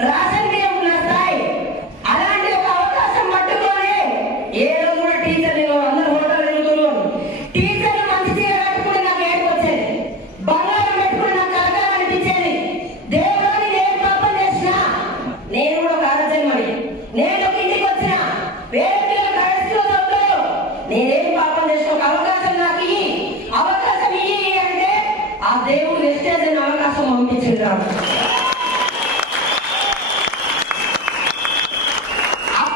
రాజన్ మీద ఉన్న అలాంటి ఒక అవకాశం పట్టుకోనే ఏ కూడా టీచర్ నేను అందరూ హోటల్ తిరుగుతున్నాను టీచర్ మంచి చీర నాకు ఏడుపు వచ్చేది. పెట్టుకుని నాకు కలకాలం అనిపించేది. దేవుడు పాపం చేసిన నేను కూడా ఒక ఆలోచనమని నేను ఒక ఇంటికి పిల్లలు కరెన్సీలో నేనేం పాపం చేసిన ఒక అవకాశం నాకు అవకాశం ఇయ్యి ఆ దేవుడు ఎస్టేజ్ అవకాశం పంపించింటాడు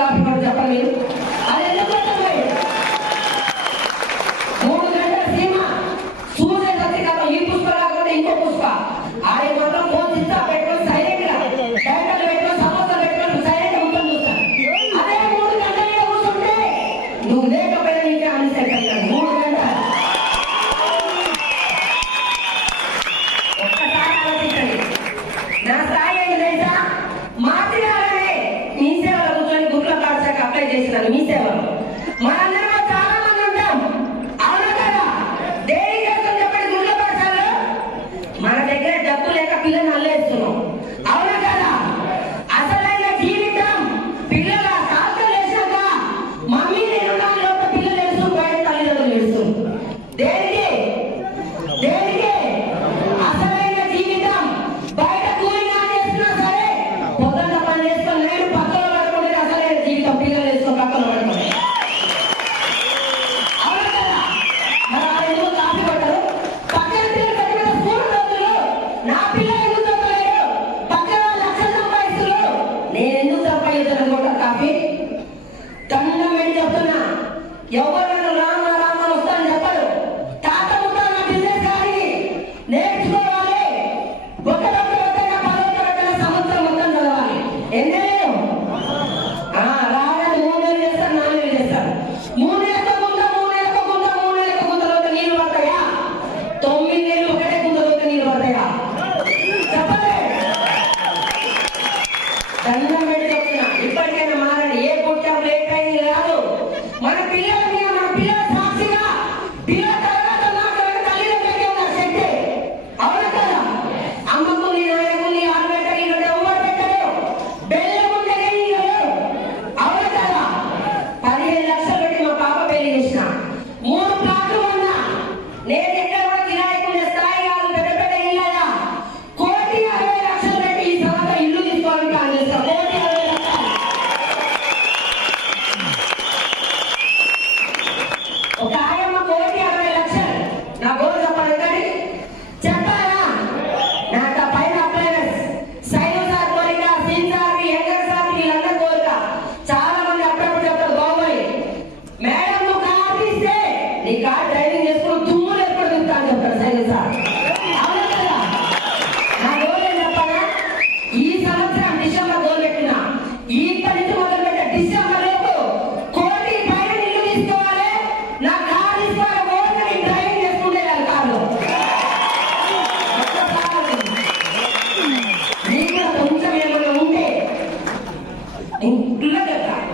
സ്ഥാപിക്കണം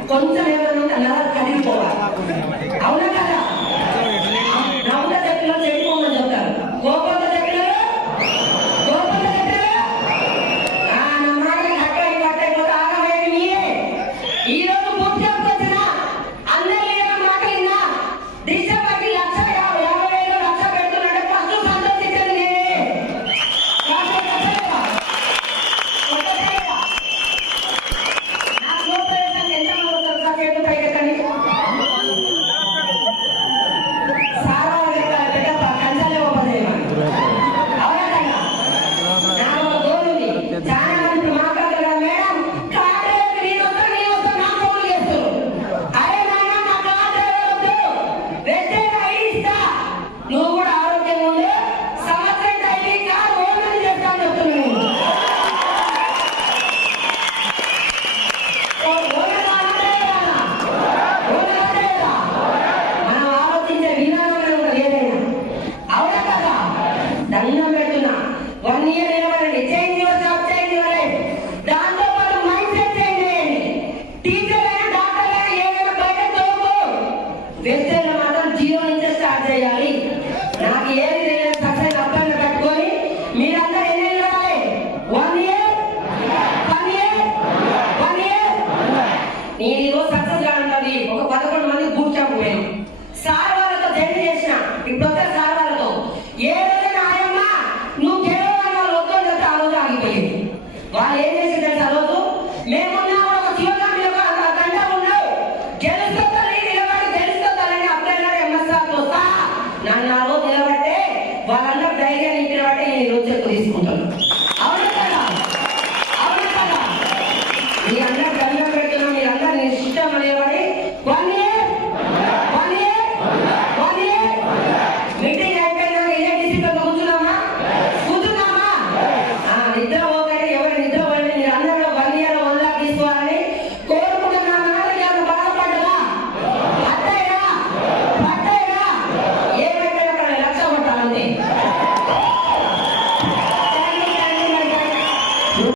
con un semejante a nada, Karim A una cara und alle.